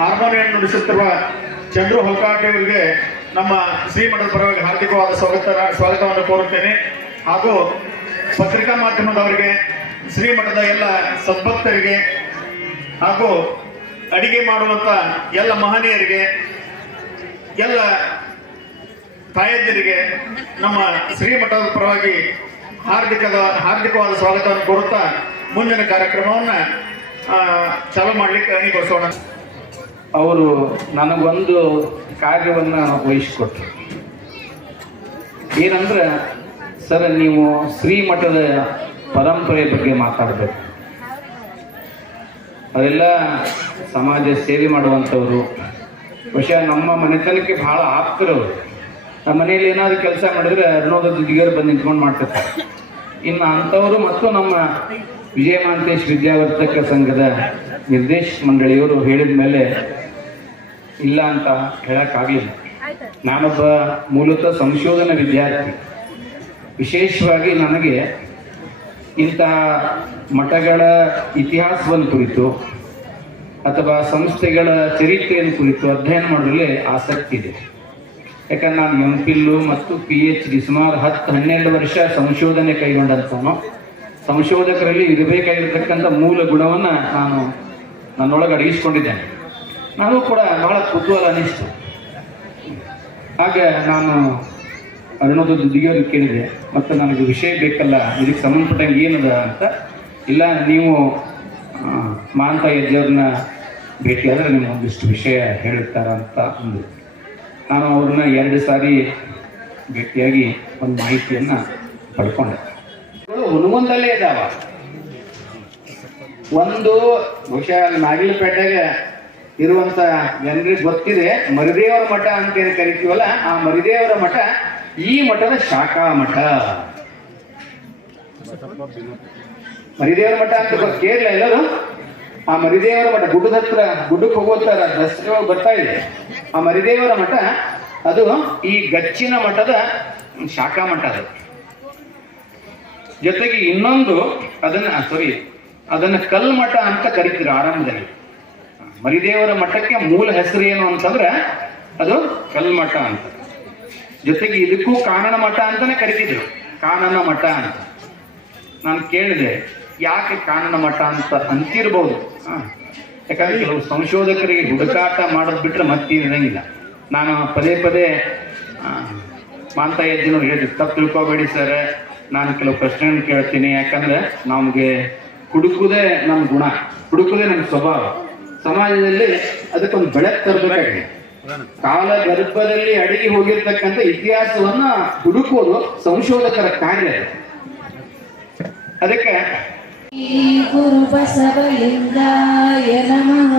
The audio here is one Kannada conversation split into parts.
ಹಾರ್ಮೋನಿಯಂ ನುಡಿಸುತ್ತಿರುವ ಚಂದ್ರು ಹೊಲ್ಕಾಟೆ ಅವರಿಗೆ ನಮ್ಮ ಶ್ರೀಮಠದ ಪರವಾಗಿ ಹಾರ್ದಿಕವಾದ ಸ್ವಾಗತ, ಸ್ವಾಗತವನ್ನು ಕೋರುತ್ತೇನೆ. ಹಾಗೂ ಪತ್ರಿಕಾ ಮಾಧ್ಯಮದವರಿಗೆ, ಶ್ರೀಮಠದ ಎಲ್ಲ ಸದ್ಭಕ್ತರಿಗೆ ಹಾಗೂ ಅಡಿಗೆ ಮಾಡುವಂತ ಎಲ್ಲ ಮಹನೀಯರಿಗೆ, ಎಲ್ಲ ತಾಯಂದಿರಿಗೆ ನಮ್ಮ ಶ್ರೀಮಠದ ಪರವಾಗಿ ಹಾರ್ದಿಕದ, ಹಾರ್ದಿಕವಾದ ಸ್ವಾಗತವನ್ನು ಕೋರುತ್ತಾ ಮುಂದಿನ ಕಾರ್ಯಕ್ರಮವನ್ನು ಚಾಲು ಮಾಡಲಿಕ್ಕೆ ಅಣಿಗೊಳಿಸೋಣ. ಅವರು ನನಗೊಂದು ಕಾರ್ಯವನ್ನು ವಹಿಸಿಕೊಟ್ರು. ಏನಂದ್ರೆ, ಸರ್, ನೀವು ಶ್ರೀಮಠದ ಪರಂಪರೆ ಬಗ್ಗೆ ಮಾತಾಡಬೇಕು. ಅದೆಲ್ಲ ಸಮಾಜ ಸೇವೆ ಮಾಡುವಂಥವ್ರು. ಬಹುಶಃ ನಮ್ಮ ಮನೆತನಕ್ಕೆ ಬಹಳ ಆಪ್ತರವರು ನಮ್ಮ ಮನೆಯಲ್ಲಿ ಏನಾದ್ರು ಕೆಲಸ ಮಾಡಿದ್ರೆ ಅರುಣೋದ ದುಡ್ಡಿಗೆ ಬಂದು ನಿಂತ್ಕೊಂಡು ಮಾಡ್ತಿರ್ತಾರೆ. ಇನ್ನು ಅಂಥವರು ಮತ್ತು ನಮ್ಮ ವಿಜಯ ಮಹಾಂತೇಶ್ ವಿದ್ಯಾವರ್ತಕ ಸಂಘದ ನಿರ್ದೇಶಕ ಮಂಡಳಿಯವರು ಹೇಳಿದ ಮೇಲೆ ಇಲ್ಲ ಅಂತ ಹೇಳಕ್ಕಾಗಲಿಲ್ಲ ನಾನೊಬ್ಬ ಮೂಲತಃ ಸಂಶೋಧನಾ ವಿದ್ಯಾರ್ಥಿ. ವಿಶೇಷವಾಗಿ ನನಗೆ ಇಂತಹ ಮಠಗಳ ಇತಿಹಾಸವನ್ನು ಕುರಿತು ಅಥವಾ ಸಂಸ್ಥೆಗಳ ಚರಿತ್ರೆಯನ್ನು ಕುರಿತು ಅಧ್ಯಯನ ಮಾಡಲು ಆಸಕ್ತಿ ಇದೆ. ಯಾಕಂದ್ರೆ ನಾನು ಎಂ ಪಿಲ್ಲು ಮತ್ತು ಪಿ ಎಚ್ ಡಿ ಸುಮಾರು ಹತ್ತು ಹನ್ನೆರಡು ವರ್ಷ ಸಂಶೋಧನೆ ಕೈಗೊಂಡಂತಾನು ಸಂಶೋಧಕರಲ್ಲಿ ಇರಬೇಕಾಗಿರ್ತಕ್ಕಂಥ ಮೂಲ ಗುಣವನ್ನು ನಾನು ನನ್ನೊಳಗೆ ಅಡಗಿಸ್ಕೊಂಡಿದ್ದೇನೆ. ನಾನು ಕೂಡ ಬಹಳ ಕುತೂಹಲ ಅನಿಸ್ತು ಆಗ ನಾನು ಅರುಣೋದ ದಿಗಿಯವ್ರಿಗೆ ಕೇಳಿದೆ. ಮತ್ತು ನನಗೆ ವಿಷಯ ಬೇಕಲ್ಲ, ಇದಕ್ಕೆ ಸಂಬಂಧಪಟ್ಟಂಗೆ ಏನದ ಅಂತ? ಇಲ್ಲ, ನೀವು ಮಾಂತ ಯಜ್ಜವ್ರನ್ನ ಭೇಟಿಯಾದರೆ ನಿಮ್ಗೆ ಒಂದಿಷ್ಟು ವಿಷಯ ಹೇಳುತ್ತಾರ ಅಂತ ಅಂದು. ನಾನು ಅವ್ರನ್ನ ಎರಡು ಸಾರಿ ಭೇಟಿಯಾಗಿ ಒಂದು ಮಾಹಿತಿಯನ್ನು ಪಡ್ಕೊಂಡೆ. ಹುನಗುಂದಲ್ಲೇ ಇದ್ದಾವ. ಒಂದು ಬಹುಶಃ ನಾಗಲಪೇಟೆಗೆ ಇರುವಂತ ಜನರಿಗೆ ಗೊತ್ತಿದೆ, ಮರಿದೇವರ ಮಠ ಅಂತ ಕರಿತೀವಲ್ಲ, ಆ ಮರಿದೇವರ ಮಠ, ಈ ಮಠದ ಶಾಖಾ ಮಠ. ಮರಿದೇವರ ಮಠ ಅಂತ ಕೇರಳ ಎಲ್ಲರೂ? ಆ ಮರಿದೇವರ ಮಠ, ಗುಡ್ಡದ ಹತ್ರ, ಗುಡ್ಡಕ್ಕೆ ಹೋಗೋತಾರ ದಸರಾ ಬರ್ತಾ ಇದೆ. ಆ ಮರಿದೇವರ ಮಠ, ಅದು ಈ ಗಚ್ಚಿನ ಮಠದ ಶಾಖಾ ಮಠ ಅದು. ಜೊತೆಗೆ ಇನ್ನೊಂದು ಅದನ್ನ ಸಾರಿ ಅದನ್ನ ಕಲ್ಮಠ ಅಂತ ಕರಿತೀರಿ ಆರಂಭದಲ್ಲಿ. ಮರಿದೇವರ ಮಠಕ್ಕೆ ಮೂಲ ಹೆಸರು ಏನು ಅಂತಂದ್ರೆ ಅದು ಕಲ್ಮಠ ಅಂತ. ಜೊತೆಗೆ ಇದಕ್ಕೂ ಕಾನನ ಮಠ ಅಂತಾನೆ ಕರಿತಿದ್ರು. ಕಾನನ ಮಠ ಅಂತ. ನಾನು ಕೇಳಿದೆ ಯಾಕೆ ಕಾನನ ಮಠ ಅಂತ ಅಂತಿರ್ಬೋದು. ಯಾಕಂದ್ರೆ ಕೆಲವು ಸಂಶೋಧಕರಿಗೆ ಹುಡುಕಾಟ ಮಾಡೋದು ಬಿಟ್ರೆ ಮತ್ತೇನು ಇರಂಗಿಲ್ಲ. ನಾನು ಪದೇ ಪದೇ ಆ, ಮಾಂತ ಯಜ್ಜನವ್ರು ಹೇಳಿದ್ರು ತಪ್ಪು ತಿಳ್ಕೋಬೇಡಿ ಸರ್ ನಾನು ಕೆಲವು ಪ್ರಶ್ನೆಗಳನ್ನು ಕೇಳ್ತೀನಿ. ಯಾಕಂದ್ರೆ ನಮಗೆ ಹುಡುಕುದೇ ನಮ್ಮ ಗುಣ, ಹುಡುಕುದೇ ನಮ್ಮ ಸ್ವಭಾವ. ಸಮಾಜದಲ್ಲಿ ಅದಕ್ಕೊಂದು ಬೆಳೆ ತರಬೇಕಾಗಿದೆ. ಕಾಲ ಗರ್ಭದಲ್ಲಿ ಅಡಗಿ ಹೋಗಿರ್ತಕ್ಕಂಥ ಇತಿಹಾಸವನ್ನ ಹುಡುಕೋದು ಸಂಶೋಧಕರ ಕಾರ್ಯ. ಅದಕ್ಕೆ ಗುರು ಬಸವಲಿಂಗಾಯ ನಮಃ.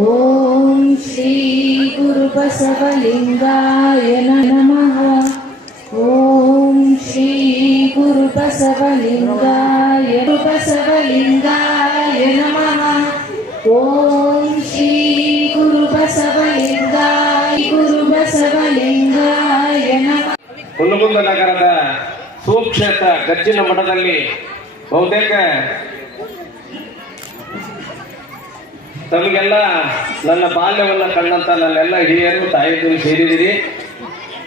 ಓಂ ಶ್ರೀ ಗುರು ಬಸವಲಿಂಗಾಯ ನಮಃ. ಗುರು ಬಸವಲಿಂಗಾಯ ಬಸವಲಿಂಗಾಯ ನಮಃ ಓಂ ಶ್ರೀ ಗುರು ಬಸವಲಿಂಗಾಯ ಗುರು ಬಸವಲಿಂಗಾಯ ನಮಃ ಕುಂದಗುಂದ ನಗರದ ಸುಕ್ಷೇತ್ರ ಗಜ್ಜಿನ ಮಠದಲ್ಲಿ ಬಹುತೇಕ ತಮಗೆಲ್ಲ ನನ್ನ ಬಾಲ್ಯವನ್ನು ಕಂಡಂತ ನನ್ನೆಲ್ಲ ಹಿರಿಯರು ತಾಯಿದ್ರು ಸೇರಿದಿರಿ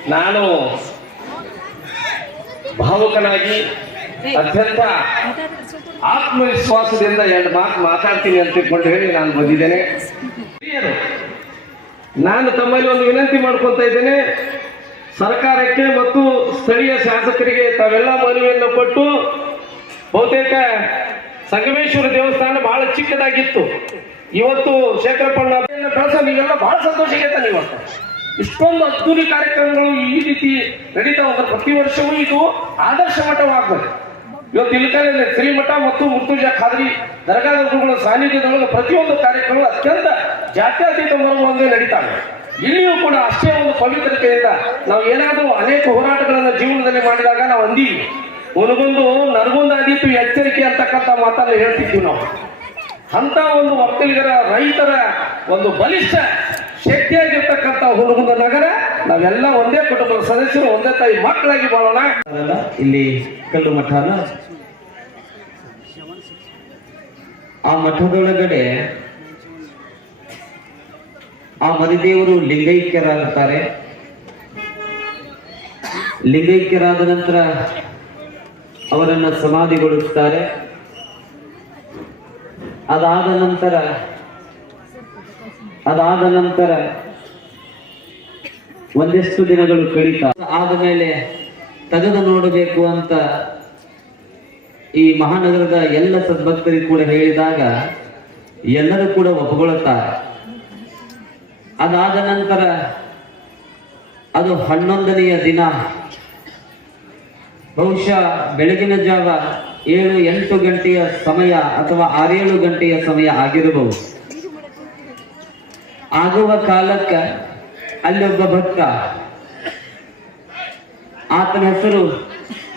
ನಾನು ಭಾವುಕನಾಗಿ ಅತ್ಯಂತ ಆತ್ಮವಿಶ್ವಾಸದಿಂದ ಎರಡು ಮಾತು ಮಾತಾಡ್ತೀನಿ ಅಂತ ತಿಳ್ಕೊಂಡು ಹೇಳಿ ನಾನು ಬಂದಿದ್ದೇನೆ. ನಾನು ತಮ್ಮಲ್ಲಿ ಒಂದು ವಿನಂತಿ ಮಾಡ್ಕೊತಾ ಇದ್ದೇನೆ. ಸರ್ಕಾರಕ್ಕೆ ಮತ್ತು ಸ್ಥಳೀಯ ಶಾಸಕರಿಗೆ ತಾವೆಲ್ಲ ಮನವಿಯನ್ನು ಕೊಟ್ಟು ಬಹುತೇಕ ಸಂಗಮೇಶ್ವರ ದೇವಸ್ಥಾನ ಬಹಳ ಚಿಕ್ಕದಾಗಿತ್ತು. ಇವತ್ತು ಶೇಖರಪ್ಪಣ್ಣ ಬೆಳೆಸ ನೀವೆಲ್ಲ ಬಹಳ ಸಂತೋಷ ಇವತ್ತು ಇಷ್ಟೊಂದು ಅದ್ದೂರಿ ಕಾರ್ಯಕ್ರಮಗಳು ಈ ರೀತಿ ನಡೀತಾ ಹೋದ್ರೆ ಪ್ರತಿ ವರ್ಷವೂ ಇದು ಆದರ್ಶ ಮಠವಾಗ್ಬೇಕು ಇವತ್ತು ಇಲ್ಕಲ್ಲಿ ಶ್ರೀಮಠ ಮತ್ತು ಮುರ್ತುಜ ಖಾದ್ರಿ ದರ್ಗಾದ ಗುರುಗಳ ಸಾನ್ನಿಧ್ಯದೊಳಗೆ ಪ್ರತಿಯೊಂದು ಕಾರ್ಯಕ್ರಮ ಅತ್ಯಂತ ಜಾತ್ಯತೀತ ಮನೋಭಾವದಿಂದ ನಡೀತಾವೆ. ಇಲ್ಲಿಯೂ ಕೂಡ ಅಷ್ಟೇ ಒಂದು ಪವಿತ್ರತೆಯಿಂದ ನಾವು ಏನಾದರೂ ಅನೇಕ ಹೋರಾಟಗಳನ್ನು ಜೀವನದಲ್ಲಿ ಮಾಡಿದಾಗ ನಾವು ಅಂದೀವಿ. ಒಂದೊಂದು ನರಗೊಂದಾದೀತು ಎಚ್ಚರಿಕೆ ಅಂತಕ್ಕಂಥ ಮಾತನ್ನು ಹೇಳ್ತಿದ್ವಿ ನಾವು. ಅಂತ ಒಂದು ಒಕ್ಕಲಿಗರ ರೈತರ ಒಂದು ಬಲಿಷ್ಠ ಶಕ್ತಿಯಾಗಿರ್ತಕ್ಕಂಥ ಹುಡುಗನ ನಗರ, ನಾವೆಲ್ಲ ಒಂದೇ ಕುಟುಂಬದ ಸದಸ್ಯರು, ಒಂದೇ ತಾಯಿ ಮಕ್ಕಳಾಗಿ ಬಾಳೋಣ. ಇಲ್ಲಿ ಕಲ್ಲು ಮಠ ಆ ಮಠದೊಳಗಡೆ ಆ ಮರಿದೇವರು ಲಿಂಗೈಕ್ಯರಾಗುತ್ತಾರೆ ಲಿಂಗೈಕ್ಯರಾದ ನಂತರ ಅವರನ್ನ ಸಮಾಧಿಗೊಳಿಸುತ್ತಾರೆ ಅದಾದ ನಂತರ ಅದಾದ ನಂತರ ಒಂದಿಷ್ಟು ದಿನಗಳು ಕಳಿತ ಆದ ಮೇಲೆ ತೆಗೆದು ನೋಡಬೇಕು ಅಂತ ಈ ಮಹಾನಗರದ ಎಲ್ಲ ಸದ್ಭಕ್ತರಿಗೂ ಕೂಡ ಹೇಳಿದಾಗ ಎಲ್ಲರೂ ಕೂಡ ಒಪ್ಪಿಕೊಳ್ಳುತ್ತಾರೆ ಅದಾದ ನಂತರ ಅದು ಹನ್ನೊಂದನೆಯ ದಿನ. ಬಹುಶಃ ಬೆಳಗಿನ ಜಾವ ಏಳು ಎಂಟು ಗಂಟೆಯ ಸಮಯ ಅಥವಾ ಆರೇಳು ಗಂಟೆಯ ಸಮಯ ಆಗಿರಬಹುದು. ಆಗುವ ಕಾಲಕ್ಕ ಅಲ್ಲಿ ಒಬ್ಬ ಭಕ್ತ. ಆತನ ಹೆಸರು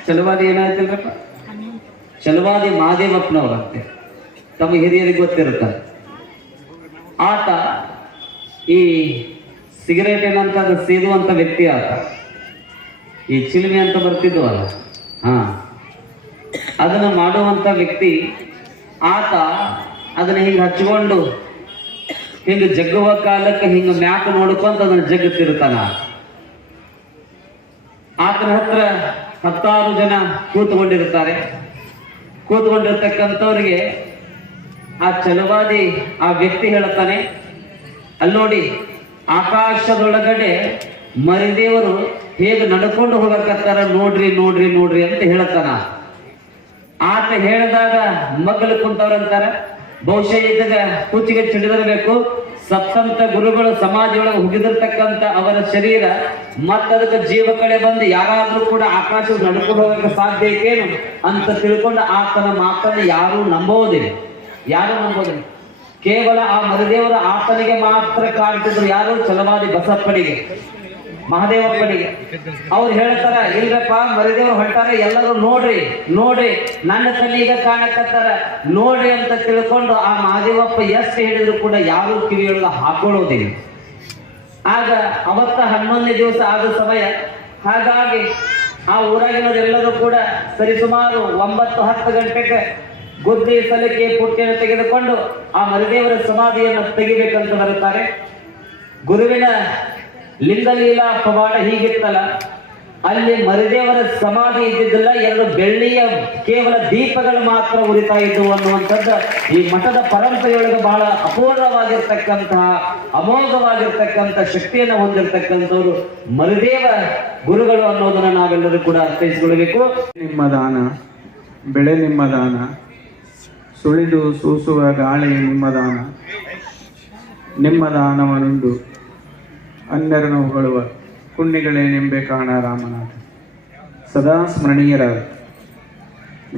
ಚಲವಾದಿ ಏನಾಯ್ತಲ್ರಪ್ಪ? ಚಲವಾದಿ ಮಹಾದೇವಪ್ಪನವರಂತೆ ತಮ್ಮ ಹಿರಿಯರಿಗೆ ಗೊತ್ತಿರುತ್ತ. ಆತ ಈ ಸಿಗರೇಟ್ ಏನಂತ ಅದು ಸೇದುವಂತ ವ್ಯಕ್ತಿ ಆತ. ಈ ಚಿಲುಮೆ ಅಂತ ಬರ್ತಿದ್ವಲ್ಲ? ಹಾ. ಅದನ್ನ ಮಾಡುವಂತ ವ್ಯಕ್ತಿ ಆತ ಅದನ್ನ ಹಿಂಗೆ ಹಚ್ಕೊಂಡು ಹಿಂಗ ಜಗ್ಗುವ ಕಾಲಕ್ಕೆ ಹಿಂಗ ಮ್ಯಾಕ್ ನೋಡ್ಕೊಂತ ಅದನ್ನ ಜಗ್ಗುತ್ತಿರ್ತಾನ ಆತನ ಹತ್ರ ಹತ್ತಾರು ಜನ ಕೂತ್ಕೊಂಡಿರ್ತಾರೆ ಕೂತ್ಕೊಂಡಿರ್ತಕ್ಕಂಥವ್ರಿಗೆ ಆ ಚಲವಾದಿ ಆ ವ್ಯಕ್ತಿ ಹೇಳ್ತಾನೆ, ಅಲ್ಲೋಡಿ, ಆಕಾಶದೊಳಗಡೆ ಮರಿದೇವರು ಹೇಗೆ ನಡ್ಕೊಂಡು ಹೋಗಕತ್ತಾರ ನೋಡ್ರಿ ನೋಡ್ರಿ ನೋಡ್ರಿ ಅಂತ ಹೇಳ್ತಾನ. ಆತ ಹೇಳಿದಾಗ ಮಕ್ಕಳು ಕುಂತವ್ರಂತಾರ. ಬಹುಶಃ ಇದಾಗ ಕೂಚಿಗೆ ಚಿಡಿದಿರಬೇಕು ಸತ್ತಂತ ಗುರುಗಳು ಸಮಾಜದೊಳಗೆ ಹುಗಿದಿರ್ತಕ್ಕಂಥ ಅವರ ಶರೀರ ಮತ್ತದಕ್ಕೆ ಜೀವ ಕಡೆ ಬಂದು ಯಾರಾದರೂ ಕೂಡ ಆಕಾಶ ನಡ್ಕೊಂಡು ಸಾಧ್ಯ ಏನು ಅಂತ ತಿಳ್ಕೊಂಡು ಆತನ ಮಾತನ್ನು ಯಾರೂ ನಂಬೋದಿಲ್ಲ ಯಾರು ನಂಬೋದಿಲ್ಲ ಕೇವಲ ಆ ಮರುದೇವರ ಆತನಿಗೆ ಮಾತ್ರ ಕಾಣ್ತಿದ್ರು. ಯಾರು? ಚಲವಾದಿ ಬಸಪ್ಪನಿಗೆ. ಮಹಾದೇವಪ್ಪನಿಗೆ ಅವ್ರು ಹೇಳ್ತಾರ, ಇಲ್ರಪ್ಪ, ಮರಿದೇವ್ರು ಹೊಂಟಾರ, ಎಲ್ಲರೂ ನೋಡ್ರಿ ನೋಡ್ರಿ, ನನ್ನ ಈಗ ಕಾಣಕತ್ತಾರ. ನೋಡ್ರಿ ಅಂತ ತಿಳ್ಕೊಂಡು ಆ ಮಹಾದೇವಪ್ಪ ಎಷ್ಟು ಹೇಳಿದ್ರು ಕೂಡ ಯಾರು ಕಿವಿಯೊಳಗ ಹಾಕೊಳ್ಳೋದಿಲ್ಲ. ಆಗ ಅವತ್ತ ಹನ್ನೊಂದನೇ ದಿವಸ ಆದ ಸಮಯ, ಹಾಗಾಗಿ ಆ ಊರಾಗಿರೋದೆಲ್ಲರೂ ಕೂಡ ಸರಿಸುಮಾರು ಒಂಬತ್ತು, ಹತ್ತು ಗಂಟೆಗೆ ಗುದ್ದಿ ಸಲಿಕೆ ಪುಟ್ಟಿಯನ್ನು ತೆಗೆದುಕೊಂಡು ಆ ಮರಿದೇವರ ಸಮಾಧಿಯನ್ನು ತೆಗಿಬೇಕಂತ ಬರುತ್ತಾರೆ. ಗುರುವಿನ ಲಿಂಗಲೀಲಾ ಪವಾಡ ಹೀಗಿತ್ತಲ್ಲ, ಅಲ್ಲಿ ಮರಿದೇವರ ಸಮಾಧಿ ಇದ್ದಿದ್ದಲ್ಲ, ಎರಡು ಬೆಳ್ಳಿಯ ಕೇವಲ ದೀಪಗಳು ಮಾತ್ರ ಉರಿತಾ ಇದ್ದವು ಅನ್ನುವಂಥದ್ದು ಈ ಮಠದ ಪರಂಪರೆಯೊಳಗೆ ಬಹಳ ಅಪೂರ್ಣವಾಗಿರ್ತಕ್ಕಂತಹ, ಅಮೋಘವಾಗಿರ್ತಕ್ಕಂಥ ಶಕ್ತಿಯನ್ನು ಹೊಂದಿರತಕ್ಕಂಥವ್ರು ಮರಿದೇವ ಗುರುಗಳು ಅನ್ನೋದನ್ನ ನಾವೆಲ್ಲರೂ ಕೂಡ ಅರ್ಥೈಸಿಕೊಳ್ಳಬೇಕು. ನಿಮ್ಮ ದಾನ, ಬೆಳೆ ನಿಮ್ಮ ದಾನ, ಸುಳಿದು ಸೂಸುವ ಗಾಳಿ ನಿಮ್ಮ ದಾನ, ನಿಮ್ಮ ದಾನವನುಂಡು ಅನ್ಯರನ್ನು ಹೊಗಳುವ ನಿಂಬೆ ಕಾಣ ರಾಮನಾಥ. ಸದಾ ಸ್ಮರಣೀಯರಾದ.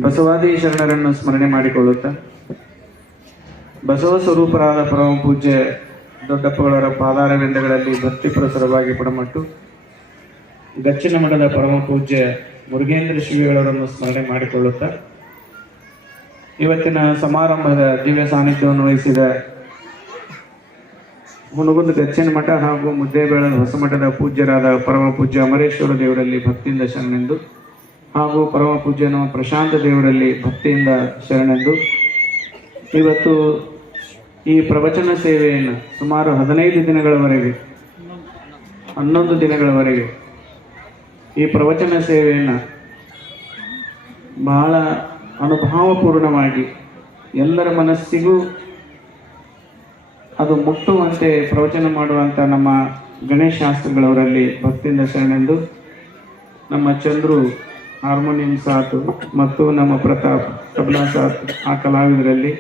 ಬಸವಾದಿ ಶರಣರನ್ನು ಸ್ಮರಣೆ ಮಾಡಿಕೊಳ್ಳುತ್ತಾ. ಬಸವ ಸ್ವರೂಪರಾದ ಪರಮ ಪೂಜ್ಯ ದೊಡ್ಡಪ್ಪಗಳವರ ಪಾದಾರವಿಂದಗಳಲ್ಲಿ ಭಕ್ತಿ ಪ್ರಸರವಾಗಿ ಪಡಮಟ್ಟು ದಕ್ಷಿಣ ಮಠದ ಪರಮ ಪೂಜ್ಯ ಮುರುಗೇಂದ್ರ ಶಿವಿಗಳವರನ್ನು ಸ್ಮರಣೆ ಮಾಡಿಕೊಳ್ಳುತ್ತಾ. ಇವತ್ತಿನ ಸಮಾರಂಭದ ದಿವ್ಯ ಸಾನ್ನಿಧ್ಯವನ್ನು ವಹಿಸಿದ ಹುಣಗುಂದ ಗಚ್ಚಿನ ಮಠ ಹಾಗೂ ಮುದ್ದೇಬೇಳ ಹೊಸಮಠದ ಪೂಜ್ಯರಾದ ಪರಮ ಪೂಜ್ಯ ಅಮರೇಶ್ವರ ದೇವರಲ್ಲಿ ಭಕ್ತಿಯಿಂದ ಶರಣೆಂದು ಹಾಗೂ ಪರಮ ಪೂಜ್ಯ ನಮ್ಮ ಪ್ರಶಾಂತ ದೇವರಲ್ಲಿ ಭಕ್ತಿಯಿಂದ ಶರಣೆಂದು. ಇವತ್ತು ಈ ಪ್ರವಚನ ಸೇವೆಯನ್ನು ಸುಮಾರು ಹದಿನೈದು ದಿನಗಳವರೆಗೆ, ಹನ್ನೊಂದು ದಿನಗಳವರೆಗೆ ಈ ಪ್ರವಚನ ಸೇವೆಯನ್ನು ಬಹಳ ಅನುಭವಪೂರ್ಣವಾಗಿ ಎಲ್ಲರ ಮನಸ್ಸಿಗೂ ಅದು ಮುಟ್ಟುವಂತೆ ಪ್ರವಚನ ಮಾಡುವಂಥ ನಮ್ಮ ಗಣೇಶ ಶಾಸ್ತ್ರಿಗಳವರಲ್ಲಿ ಭಕ್ತಿಯಿಂದ ಶರಣೆಂದು ನಮ್ಮ ಚಂದ್ರು ಹಾರ್ಮೋನಿಯಂ ಸಾತು ಮತ್ತು ನಮ್ಮ ಪ್ರತಾಪ್ ತಬಲಾ ಸಾತ್ ಆ ಕಲಾವಿದರಲ್ಲಿ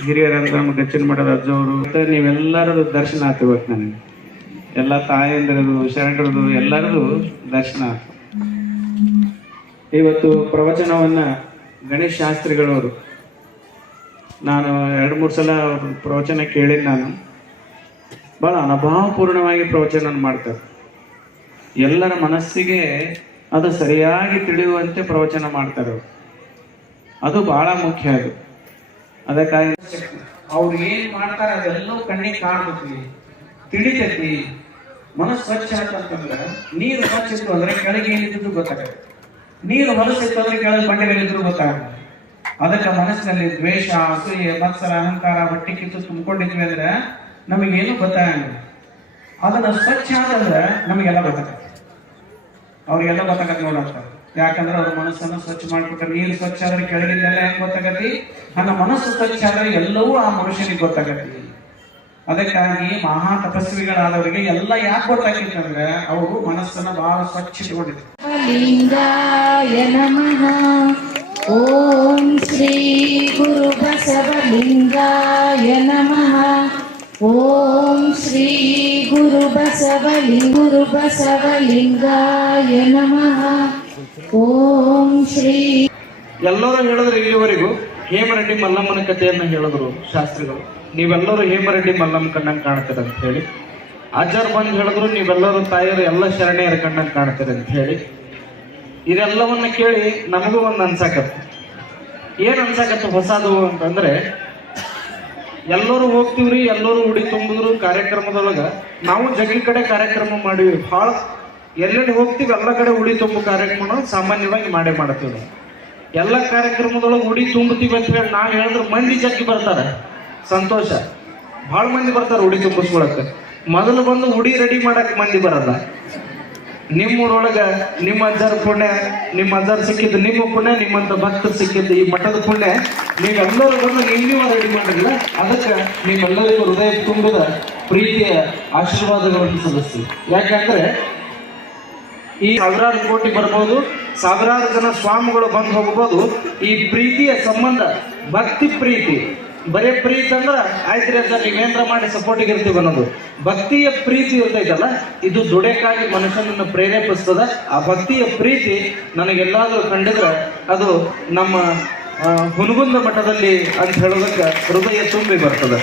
ಹಿರಿಯರಂತ ನಮ್ಮ ಗಚ್ಚಿನ ಮಠದ ಅಜ್ಜವರು ಮತ್ತು ನೀವೆಲ್ಲರದು ದರ್ಶನ ಆಯ್ತು ಇವತ್ತು ನನಗೆ. ಎಲ್ಲ ತಾಯಂದಿರದು ಶರಣರದು ಎಲ್ಲರದು ದರ್ಶನ ಇವತ್ತು ಪ್ರವಚನವನ್ನ ಗಣೇಶ ಶಾಸ್ತ್ರಿಗಳವರು ನಾನು ಎರಡು ಮೂರು ಸಲ ಪ್ರವಚನ ಕೇಳಿದ ನಾನು. ಭಾಳ ಅನುಭವಪೂರ್ಣವಾಗಿ ಪ್ರವಚನ ಮಾಡ್ತಾರೆ. ಎಲ್ಲರ ಮನಸ್ಸಿಗೆ ಅದು ಸರಿಯಾಗಿ ತಿಳಿಯುವಂತೆ ಪ್ರವಚನ ಮಾಡ್ತಾರೆ. ಅದು ಬಹಳ ಮುಖ್ಯ ಅದು. ಅದಕ್ಕಾಗಿ ಅವ್ರು ಏನ್ ಮಾಡ್ತಾರೆ ಅದೆಲ್ಲವೂ ಕಣ್ಣಿಗೆ ಕಾಣ್ತೈತಿ. ತಿಳಿತೈತಿ. ಮನಸ್ಸು ಸ್ವಚ್ಛ ಅಂತಂದ್ರೆ ನೀರು ಸ್ವಚ್ಛ ಇತ್ತು ಅಂದ್ರೆ ಕೆಳಗೆ ಏನಿದ್ರು ಗೊತ್ತಾಗತ್ತೆ. ನೀರು ಹೊಲಸಿತ್ತು ಅಂದ್ರೆ ಕೆಳಗೆ ಬಂಡೆಗಳಿದ್ರು ಗೊತ್ತಾಗಲ್ಲ ಅದಕ್ಕೆ ಮನಸ್ಸಿನಲ್ಲಿ ದ್ವೇಷ, ಅಸೂಯೆ, ಮತ್ಸರ, ಅಹಂಕಾರ ಹೊಟ್ಟೆ ಕಿತ್ತು ತುಂಬಿಕೊಂಡಿದ್ವಿ ಅಂದ್ರೆ ನಮಗೇನು ಗೊತ್ತಾಗಂಗಿಲ್ಲ. ಅದನ್ನ ಸ್ವಚ್ಛ ಆದಂದ್ರೆ ನಮಗೆಲ್ಲ ಗೊತ್ತಾಗ ಅವ್ರಿಗೆಲ್ಲ ಗೊತ್ತಾಗತ್ತೆ ನೋಡ್ತಾರೆ ಯಾಕಂದ್ರೆ ಅವ್ರ ಮನಸ್ಸನ್ನು ಸ್ವಚ್ಛ ಮಾಡ್ಕೊಟ್ರೆ ನೀರು ಸ್ವಚ್ಛ ಆದ್ರೆ ಕೆಳಗಿದ್ದೆಲ್ಲ ಹೆಂಗ್ ಗೊತ್ತಾಗತಿ ನನ್ನ ಮನಸ್ಸು ಸ್ವಚ್ಛ ಆದ್ರೆ ಎಲ್ಲವೂ ಆ ಮನುಷ್ಯನಿಗೆ ಗೊತ್ತಾಗತಿ ಅದಕ್ಕಾಗಿ ಮಹಾ ತಪಸ್ವಿಗಳಾದವರಿಗೆ ಎಲ್ಲ ಯಾಕೆ ಗೊತ್ತಾಗಿತ್ತಂದ್ರೆ ಅವರು ಮನಸ್ಸನ್ನ ಬಹಳ ಸ್ವಚ್ಛ ಇಟ್ಕೊಂಡಿದ್ರು. ॐ श्री गुरुबसवलिङ्गाय नमः ॐ श्री गुरुबसवलि गुरुबसवलिङ्गाय नमः ॐ श्री ಎಲ್ಲರೂ ಹೇಳಿದ್ರು ಇಲ್ಲಿವರೆಗೂ ಹೇಮರೆಡ್ಡಿ ಮಲ್ಲಮ್ಮನ ಕಥೆಯನ್ನ ಹೇಳಿದ್ರು ಶಾಸ್ತ್ರಿಗಳು ನೀವೆಲ್ಲರೂ ಹೇಮರೆಡ್ಡಿ ಮಲ್ಲಮ್ಮ ಕಣ್ಣಂಗ್ ಕಾಣ್ತೀರ ಅಂತ ಹೇಳಿ ಅಜ್ಜರ್ ಬಂದು ಹೇಳಿದ್ರು ನೀವೆಲ್ಲರೂ ತಾಯಿಯರು ಎಲ್ಲ ಶರಣೆಯರ ಕಣ್ಣಂಗ್ ಕಾಣ್ತೀರ ಅಂತ ಹೇಳಿ ಇದೆಲ್ಲವನ್ನ ಕೇಳಿ ನಮಗೂ ಒಂದು ಅನ್ಸಾಕತ್ತು. ಏನ್ ಅನ್ಸಾಕತ್ತು ಹೊಸದು ಅಂತಂದ್ರೆ, ಎಲ್ಲರೂ ಹೋಗ್ತೀವ್ರಿ, ಎಲ್ಲರೂ ಉಡಿ ತುಂಬಿದ್ರು ಕಾರ್ಯಕ್ರಮದೊಳಗ, ನಾವು ಜಗಳ ಕಡೆ ಕಾರ್ಯಕ್ರಮ ಮಾಡಿವಿ. ಭಾಳ ಎಲ್ಲೆಲ್ಲಿ ಹೋಗ್ತೀವಿ, ಎಲ್ಲ ಕಡೆ ಉಡಿ ತುಂಬು ಕಾರ್ಯಕ್ರಮ ಸಾಮಾನ್ಯವಾಗಿ ಮಾಡೇ ಮಾಡ್ತೀವಿ ಎಲ್ಲ ಕಾರ್ಯಕ್ರಮದೊಳಗೆ ಉಡಿ ತುಂಬುತ್ತೀವಿ ಅಂತ ಹೇಳಿ ನಾವು ಹೇಳಿದ್ರೆ ಮಂದಿ ಜಗ್ಗಿ ಬರ್ತಾರೆ. ಸಂತೋಷ. ಭಾಳ ಮಂದಿ ಬರ್ತಾರೆ ಉಡಿ ತುಂಬಿಸ್ಕೊಳಕ್ಕೆ. ಮೊದಲು ಬಂದು ಉಡಿ ರೆಡಿ ಮಾಡಕ್ಕೆ ಮಂದಿ ಬರಲ್ಲ. ನಿಮ್ಮ ಊರೊಳಗ ನಿಮ್ಮ ಅಜ್ಜರ ಪುಣ್ಯ, ನಿಮ್ಮ ಅಜ್ಜರ ಸಿಕ್ಕಿದ್ದು ನಿಮ್ಮ ಪುಣ್ಯ, ನಿಮ್ಮಂತ ಭಕ್ತರು ಸಿಕ್ಕಿದ್ದು ಈ ಮಠದ ಪುಣ್ಯ. ನೀವೆಲ್ಲರೂ ಬಂದು ನೀವು ರೆಡಿ ಮಾಡಿಲ್ಲ ಅದಕ್ಕೆ ನೀವೆಲ್ಲರಿಗೂ ಹೃದಯ ತುಂಬಿದ ಪ್ರೀತಿಯ ಆಶೀರ್ವಾದಗಳನ್ನು ಸಲ್ಲಿಸ್ತೀವಿ ಯಾಕಂದ್ರೆ ಈ ಸಾವಿರಾರು ಕೋಟಿ ಬರ್ಬೋದು, ಸಾವಿರಾರು ಜನ ಸ್ವಾಮಿಗಳು ಬಂದು ಹೋಗ್ಬೋದು. ಈ ಪ್ರೀತಿಯ ಸಂಬಂಧ ಭಕ್ತಿ ಪ್ರೀತಿ. ಬರೇ ಪ್ರೀತಿ ಅಂದ್ರ ಆಯ್ತ್ರಿ ಅಂತ ನೀವೇಂದ್ರ ಮಾಡಿ ಸಪೋರ್ಟಿಗೆ ಇರ್ತೀವಿ ಅನ್ನೋದು. ಭಕ್ತಿಯ ಪ್ರೀತಿ ಇರ್ತೈತಲ್ಲ, ಇದು ದುಡೇಕಾಗಿ ಮನುಷ್ಯನನ್ನು ಪ್ರೇರೇಪಿಸ್ತದ. ಆ ಭಕ್ತಿಯ ಪ್ರೀತಿ ನನಗೆಲ್ಲಾದರೂ ಕಂಡಿದ್ರೆ ಅದು ನಮ್ಮ ಹುನಗುಂದ ಮಠದಲ್ಲಿ ಅಂತ ಹೇಳೋದಕ್ಕೆ ಹೃದಯ ತುಂಬಿ ಬರ್ತದೆ.